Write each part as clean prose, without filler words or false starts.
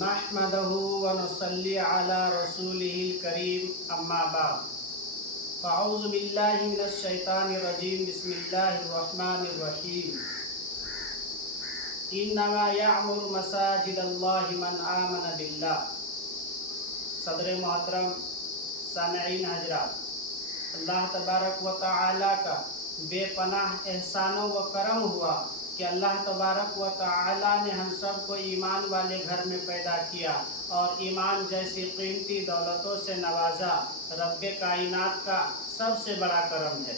नहमदहु व नसल्ली अला रसूलिहिल करीम अम्मा बाद फ़अऊज़ु बिल्लाहि मिनश शैतानिर रजीम बिस्मिल्लाहिर रहमानिर रहीम इन्नमा यअमुरु मसाजिदल्लाहि मन आमन बिल्लाह। सदर मोहतरम सामईन हजरात, अल्लाह तबारक व तआला का बेपनाह एहसानो व करम हुआ कि अल्लाह तबारक व तआला ने हम सब को ईमान वाले घर में पैदा किया और ईमान जैसी कीमती दौलतों से नवाजा। रब्बे कायनात का सबसे बड़ा करम है।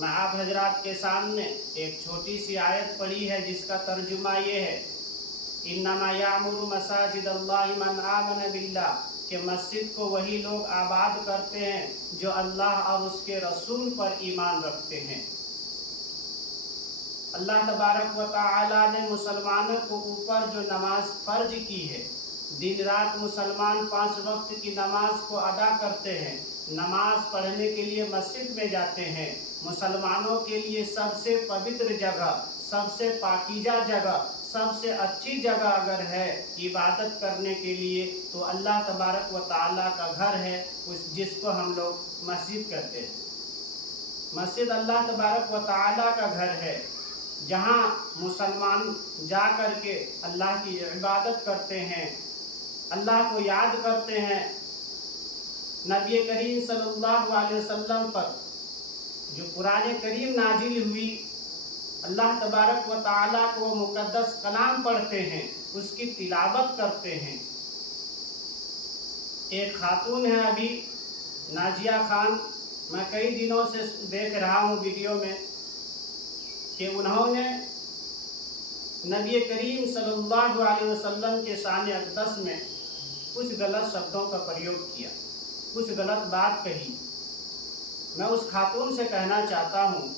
मैं आप हजरात के सामने एक छोटी सी आयत पढ़ी है जिसका तर्जुमा ये है, इन्नमा यामुरु मसाजिदल्लाहि मन आमन बिल्लाह, कि मस्जिद को वही लोग आबाद करते हैं जो अल्लाह और उसके रसूल पर ईमान रखते हैं। अल्लाह तबारक व तआला ने मुसलमानों को ऊपर जो नमाज फ़र्ज की है, दिन रात मुसलमान 5 वक्त की नमाज को अदा करते हैं, नमाज पढ़ने के लिए मस्जिद में जाते हैं। मुसलमानों के लिए सबसे पवित्र जगह, सबसे पाकीज़ा जगह, सबसे अच्छी जगह अगर है इबादत करने के लिए तो अल्लाह तबारक व तआला का घर है, उस जिसको हम लोग मस्जिद कहते हैं। मस्जिद अल्लाह तबारक व तआला का घर है जहाँ मुसलमान जा कर के अल्लाह की इबादत करते हैं, अल्लाह को याद करते हैं। नबी करीम सल्लल्लाहु अलैहि वसल्लम पर जो कुरान करीम नाजिल हुई, अल्लाह तबारक व तआला को मुक़द्दस कलाम पढ़ते हैं, उसकी तिलावत करते हैं। एक खातून है अभी नाजिया खान, मैं कई दिनों से देख रहा हूँ वीडियो में कि उन्होंने नबी करीम सल्लल्लाहु अलैहि वसल्लम के शान अक़दस में कुछ गलत शब्दों का प्रयोग किया, कुछ गलत बात कही। मैं उस खातून से कहना चाहता हूँ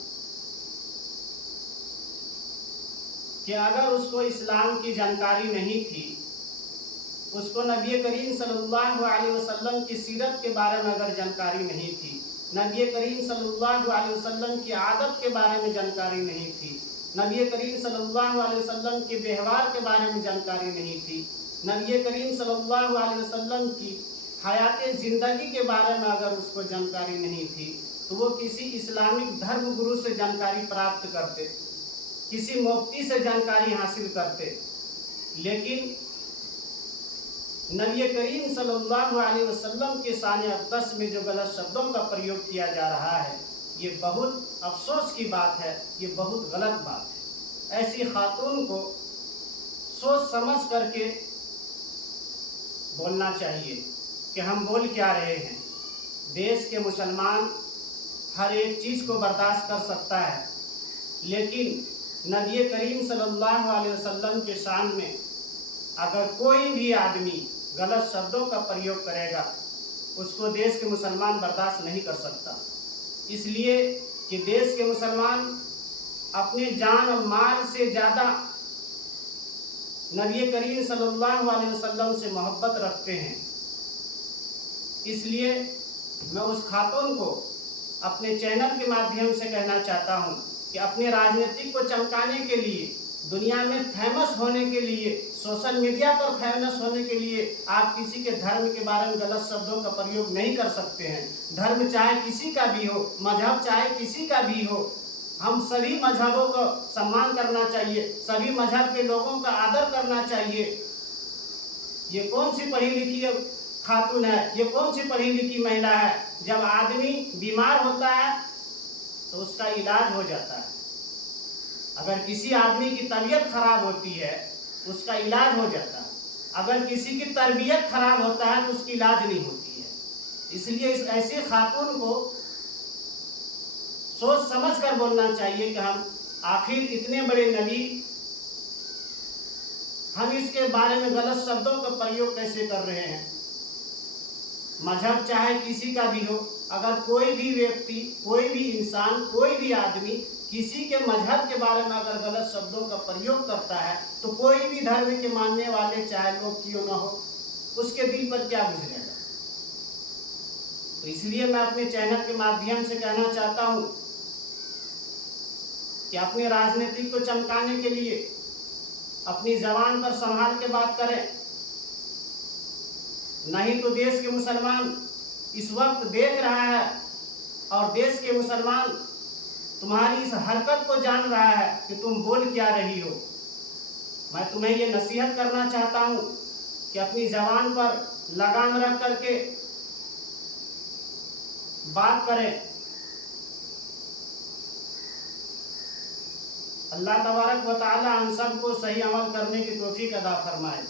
कि अगर उसको इस्लाम की जानकारी नहीं थी, उसको नबी करीम सल्लल्लाहु अलैहि वसल्लम की सीरत के बारे में अगर जानकारी नहीं थी, नबी करीम सल्लल्लाहु अलैहि वसल्लम की आदत के बारे में जानकारी नहीं थी, नबी करीम सल्लल्लाहु अलैहि वसल्लम के व्यवहार के बारे में जानकारी नहीं थी, नबी करीम सल्लल्लाहु अलैहि वसल्लम की हयात ज़िंदगी के बारे में अगर उसको जानकारी नहीं थी, तो वो किसी इस्लामिक धर्म गुरु से जानकारी प्राप्त करते, किसी मुफ्ती से जानकारी हासिल करते। लेकिन नबी करीम सल्लल्लाहु अलैहि वसल्लम के शान अक़दस में जो गलत शब्दों का प्रयोग किया जा रहा है, ये बहुत अफसोस की बात है, ये बहुत गलत बात है। ऐसी खातून को सोच समझ करके बोलना चाहिए कि हम बोल क्या रहे हैं। देश के मुसलमान हर एक चीज़ को बर्दाश्त कर सकता है, लेकिन नबी करीम सल्लल्लाहु अलैहि वसल्लम के शान में अगर कोई भी आदमी गलत शब्दों का प्रयोग करेगा, उसको देश के मुसलमान बर्दाश्त नहीं कर सकता। इसलिए कि देश के मुसलमान अपने जान और माल से ज़्यादा नबी करीम सल्लल्लाहु अलैहि वसल्लम से मोहब्बत रखते हैं। इसलिए मैं उस खातून को अपने चैनल के माध्यम से कहना चाहता हूँ कि अपने राजनीतिक को चमकाने के लिए, दुनिया में फेमस होने के लिए, सोशल मीडिया पर फेमस होने के लिए आप किसी के धर्म के बारे में गलत शब्दों का प्रयोग नहीं कर सकते हैं। धर्म चाहे किसी का भी हो, मजहब चाहे किसी का भी हो, हम सभी मजहबों का सम्मान करना चाहिए, सभी मजहब के लोगों का आदर करना चाहिए। ये कौन सी पढ़ी लिखी खातून है, ये कौन सी पढ़ी लिखी महिला है? जब आदमी बीमार होता है तो उसका इलाज हो जाता है। अगर किसी आदमी की तबीयत खराब होती है उसका इलाज हो जाता है, अगर किसी की तरबियत खराब होता है तो उसकी इलाज नहीं होती है। इसलिए इस ऐसे खातून को सोच समझ कर बोलना चाहिए कि हम आखिर इतने बड़े नबी, हम इसके बारे में गलत शब्दों का प्रयोग कैसे कर रहे हैं। मजहब चाहे किसी का भी हो, अगर कोई भी व्यक्ति, कोई भी इंसान, कोई भी आदमी किसी के मजहब के बारे में अगर गलत शब्दों का प्रयोग करता है तो कोई भी धर्म के मानने वाले चाहे लोग क्यों ना हो, उसके दिल पर क्या गुजरेगा। तो इसलिए मैं अपने चैनल के माध्यम से कहना चाहता हूँ कि अपने राजनीति को चमकाने के लिए अपनी जबान पर संभाल के बात करें, नहीं तो देश के मुसलमान इस वक्त देख रहा है और देश के मुसलमान तुम्हारी इस हरकत को जान रहा है कि तुम बोल क्या रही हो। मैं तुम्हें ये नसीहत करना चाहता हूँ कि अपनी जबान पर लगाम रख करके बात करें। अल्लाह तबारक व तआला हम सबको सही अमल करने की तौफीक अता फरमाए।